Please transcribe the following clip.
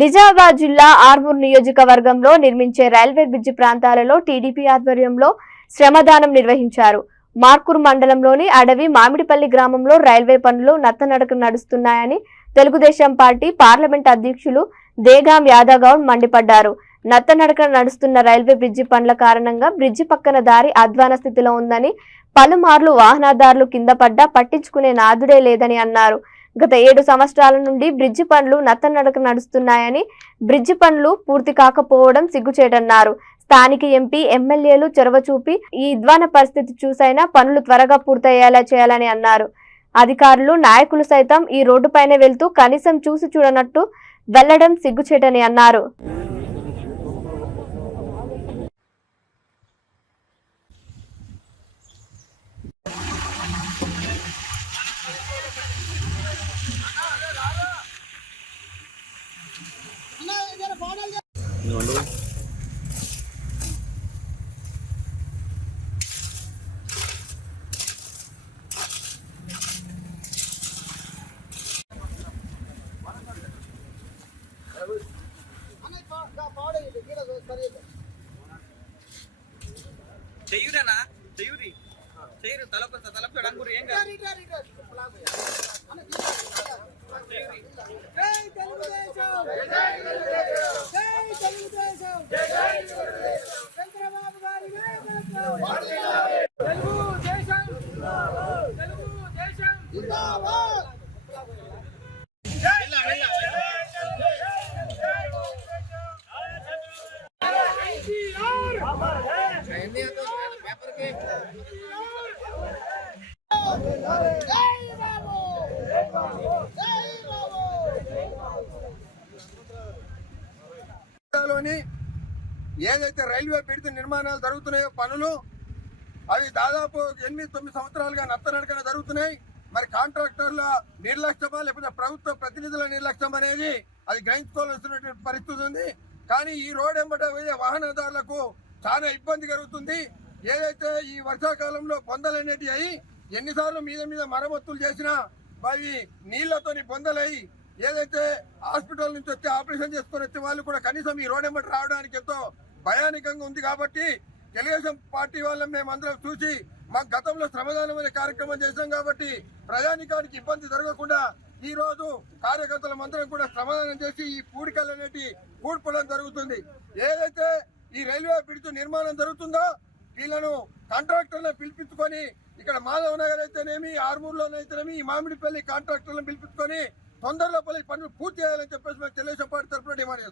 నిజామాబాద్ జిల్లా ఆర్మూర్ నియోజకవర్గంలో నిర్మించే రైల్వే బ్రిడ్జి ప్రాంతాలలో టీడీపీ ఆధ్వర్యంలో శ్రమదానం నిర్వహించారు. మార్కూరు మండలంలోని అడవి మామిడిపల్లి గ్రామంలో రైల్వే పనులు నత్తనడక నడుస్తున్నాయని తెలుగుదేశం పార్టీ పార్లమెంట్ అధ్యక్షులు దేగాం యాదగౌడ్ మండిపడ్డారు. నత్తనడక నడుస్తున్న రైల్వే బ్రిడ్జి పనుల కారణంగా బ్రిడ్జి పక్కన దారి అధ్వాన స్థితిలో ఉందని, పలుమార్లు వాహనదారులు కింద పడ్డా పట్టించుకునే నాదుడే లేదని అన్నారు. గత 7 సంవత్సరాల నుండి బ్రిడ్జి పనులు నత్తనడక నడుస్తున్నాయని, బ్రిడ్జి పనులు పూర్తి కాకపోవడం సిగ్గుచేటన్నారు. స్థానిక ఎంపీ, ఎమ్మెల్యేలు చొరవ చూపి ఈ అధ్వాన పరిస్థితి చూసైనా పనులు త్వరగా పూర్తయ్యేలా చేయాలని అన్నారు. అధికారులు, నాయకులు సైతం ఈ రోడ్డుపైనే వెళ్తూ కనీసం చూసి చూడనట్టు వెళ్లడం సిగ్గుచేటని అన్నారు. చెయ్యురేనా చెయ్యూరి చెయ్యూరి తలపు రంగురు ఏం కాదు. ఏదైతే రైల్వే బ్రిడ్జ్ నిర్మాణాలు జరుగుతున్నాయో పనులు అవి దాదాపు 8-9 సంవత్సరాలుగా నత్తనడకన జరుగుతున్నాయి. మరి కాంట్రాక్టర్ల నిర్లక్ష్యమా లేకపోతే ప్రభుత్వ ప్రతినిధుల నిర్లక్ష్యం అనేది అది గ్రహించుకోవాల్సినటువంటి పరిస్థితి ఉంది. కానీ ఈ రోడ్ వెంబట వాహనదారులకు చాలా ఇబ్బంది కలుగుతుంది. ఏదైతే ఈ వర్షాకాలంలో బొందలనేటి అయి ఎన్నిసార్లు మీద మరమ్మతులు చేసినా అవి నీళ్లతోని బొందలయ్యి ఏదైతే హాస్పిటల్ నుంచి వచ్చి ఆపరేషన్ చేసుకుని వచ్చే వాళ్ళు కూడా కనీసం ఈ రోడ్ వెంబట రావడానికి ఎంతో భయానకంగా ఉంది. కాబట్టి తెలుగుదేశం పార్టీ వాళ్ళని మేమందరం చూసి మాకు గతంలో శ్రమదానం అనే కార్యక్రమం చేశాం కాబట్టి ప్రయాణికానికి ఇబ్బంది జరగకుండా ఈ రోజు కార్యకర్తల అందరం కూడా శ్రమదానం చేసి ఈ పూడికలు అనేటి పూడ్పడం జరుగుతుంది. ఏదైతే ఈ రైల్వే బ్రిడ్జ్ నిర్మాణం జరుగుతుందో వీళ్ళను కాంట్రాక్టర్లను పిలిపించుకొని ఇక్కడ మాధవ్ నగర్ అయితేనేమి, ఆర్మూర్లోనైతేనేమి ఈ మామిడిపల్లి కాంట్రాక్టర్లను పిలిపించుకొని తొందరలో పనులు పూర్తి చేయాలని చెప్పేసి మేము తెలుగుదేశం పార్టీ తరఫున డిమాండ్ చేస్తాం.